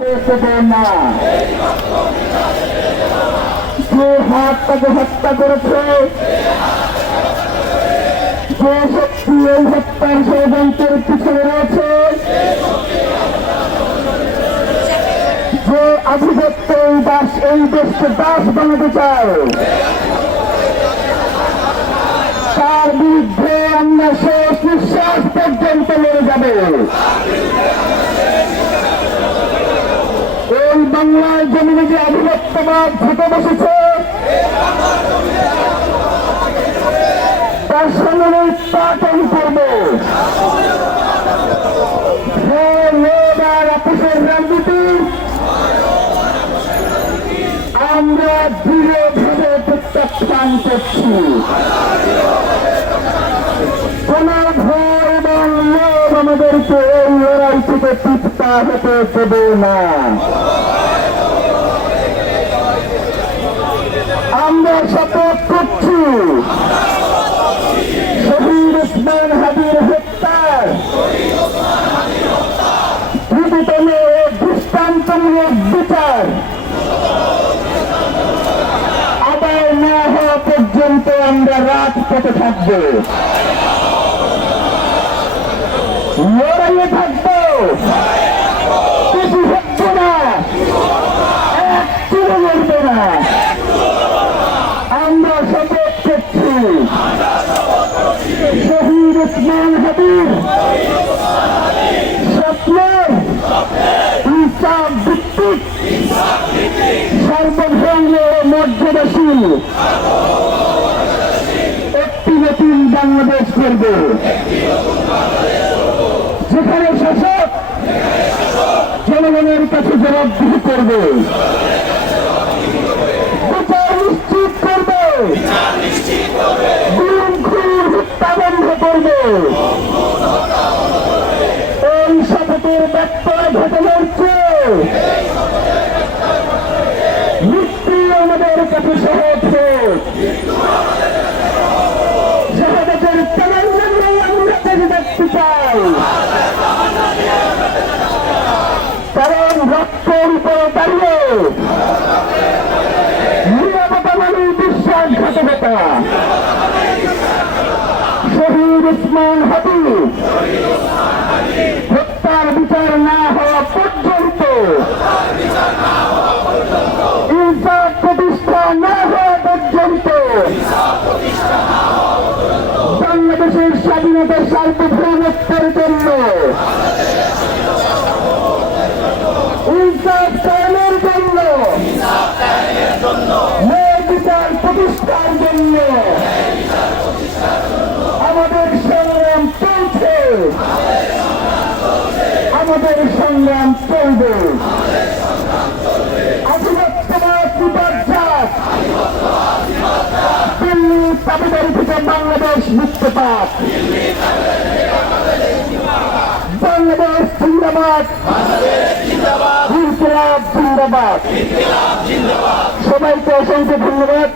না, যে হাত তাকে হত্যা করেছে, যে শক্তি এই হত্যার ষড়যন্ত্রের পিছনে রয়েছে, যে আধিপত্য এই দেশকে দাস বানাতে চায়, তার বিরুদ্ধে আমরা শেষ নিঃশ্বাস পর্যন্ত লড়ে যাবে। এই বাংলার জমিনে যে আধিপত্যবাদ ঢুকে বসেছে, তার সামনে পাতন করবে। আপোষের রাজনীতি আমরা দৃঢ়ভাবে প্রত্যাখ্যান করছি। কোন ভয় এবং লোভ আমাদেরকে এই লড়াই থেকে পিছপা হতে দেবে না। আমরা শপথ করছি শহীদ ওসমান হাদির হত্যার দ্রুততম দৃষ্টান্তমূলক বিচার আদায় না হওয়া পর্যন্ত আমরা রাজপথে থাকব, লড়াইয়ে থাকব, কিছু হচ্ছে না, এক চুলে লড়বে না। আমরা শপথ করছি শহীদ ওসমান হাদির স্বপ্নের ইনসাফ ভিত্তিক সর্বধর্ম মর্যাদাশীল একটি নতুন বাংলাদেশ করব, যেখানে শাসক জনগণের কাছে জবাবদিহি করবে, বিচার নিশ্চিত করবে, গুম খুন হত্যা বন্ধ করবে। এই শপথের ব্যত্যয় ঘটনার চেয়ে মৃত্যু আমাদের কাছে সহজ হোক। শাহাদাতের তামান্না নিয়ে আমরা বেঁচে থাকতে চাই, কারণ রক্তের উপরে দাঁড়িয়ে নিরাপত্তা মানে বিশ্বাসঘাতকতা। শহীদ ওসমান হাদি হত্যার বিচার না হওয়া পর্যন্ত, ইনসাফ প্রতিষ্ঠা না হওয়া পর্যন্ত বাংলাদেশের স্বাধীনতার সার্বভৌমত্বের জন্য, ইনসাফ কায়েমের জন্য, ন্যায় বিচার প্রতিষ্ঠার জন্য আমাদের সংগ্রাম চলছে, আমাদের সংগ্রাম চলবে। আধিপত্যবাদ বিপর্যয়, দিল্লি দাবিদারি থেকে বাংলাদেশ মুক্ত পাক, বাংলাদেশ জিন্দাবাদ, ইনকিলাব জিন্দাবাদ। সবাইকে অসংখ্য ধন্যবাদ।